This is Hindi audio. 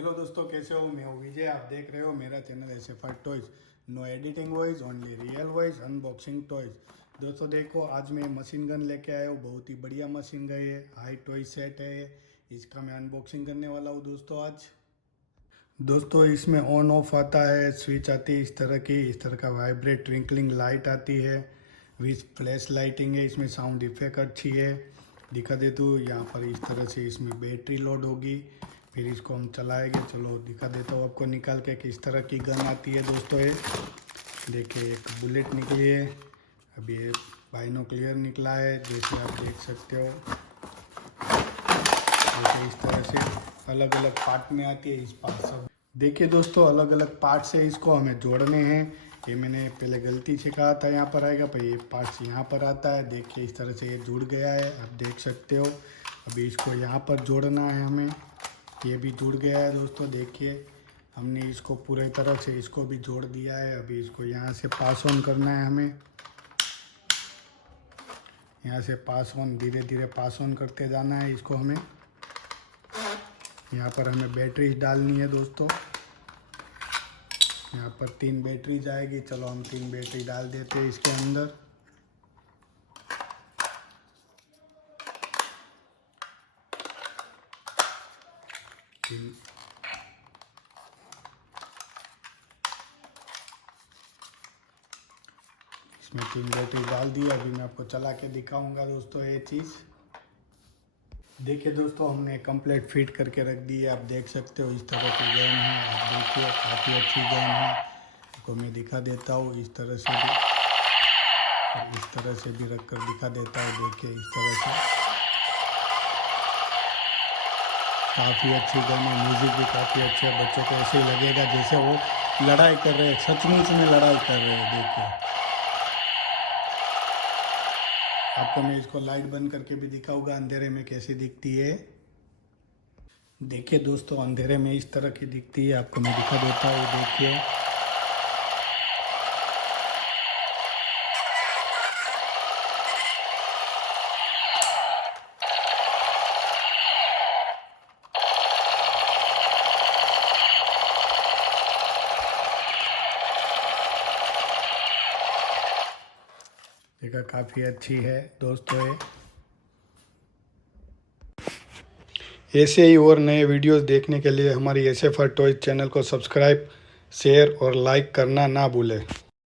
हेलो दोस्तों, कैसे हो? मैं हूँ विजय। आप देख रहे हो मेरा channel SFR toys. No editing voice, only real voice, unboxing toys. दोस्तों देखो, आज मैं मशीन गन लेके आया हूँ। बहुत ही बढ़िया मशीन गन है, हाई टॉय सेट है। इसका मैं अनबॉक्सिंग करने वाला हूँ दोस्तों आज। दोस्तों इसमें ऑन ऑफ आता है, स्विच आती है इस तरह की, इस तरह का वाइब्रेट ट्विंकलिंग लाइट आती है विथ फ्लैश लाइटिंग है। इसमें साउंड इफेक्ट अच्छी है। दिखा दे तो यहाँ पर इस तरह से इसमें बैटरी लोड होगी, फिर इसको हम चलाएंगे। चलो दिखा देता हूँ आपको निकाल के किस तरह की गन आती है दोस्तों। ये देखिए, एक बुलेट निकली है, अभी ये बाइनोक्लियर निकला है, जैसे आप देख सकते हो। देखिए इस तरह से अलग अलग पार्ट में आती है। इस पार्ट सब देखिए दोस्तों, अलग अलग पार्ट से इसको हमें जोड़ने हैं। ये मैंने पहले गलती से कहा था यहाँ पर आएगा, पर ये पार्ट्स यहाँ पर आता है। देखिए इस तरह से ये जुड़ गया है, आप देख सकते हो। अभी इसको यहाँ पर जोड़ना है हमें। ये भी जुड़ गया है दोस्तों। देखिए हमने इसको पूरे तरह से इसको भी जोड़ दिया है। अभी इसको यहाँ से पास ऑन करना है हमें। यहाँ से पास ऑन, धीरे धीरे पास ऑन करते जाना है इसको हमें। यहाँ पर हमें बैटरीज डालनी है दोस्तों। यहाँ पर 3 बैटरीज आएगी। चलो हम 3 बैटरी डाल देते हैं इसके अंदर। इसमें 3 बैटरी डाल दी। अभी मैं आपको चला के दिखाऊंगा दोस्तों ये चीज़। देखिए दोस्तों, हमने कंप्लीट फिट करके रख दी है। आप देख सकते हो इस तरह की गन है। आप देखिए काफ़ी अच्छी गन है। आपको मैं दिखा देता हूँ इस तरह से भी, और इस तरह से भी रख कर दिखा देता हूँ। देखिए इस तरह से काफ़ी अच्छी गन है। म्यूज़िक भी काफ़ी अच्छा है। बच्चों को ऐसे ही लगेगा जैसे वो लड़ाई कर रहे हैं, सचमुच में लड़ाई कर रहे हैं। देखिए आपको मैं इसको लाइट बंद करके भी दिखाऊंगा अंधेरे में कैसी दिखती है। देखिए दोस्तों, अंधेरे में इस तरह की दिखती है। आपको मैं दिखा देता हूँ। देखिए देखा, काफ़ी अच्छी है दोस्तों ये। ऐसे ही और नए वीडियोस देखने के लिए हमारी एसएफआर टॉयज चैनल को सब्सक्राइब, शेयर और लाइक करना ना भूलें।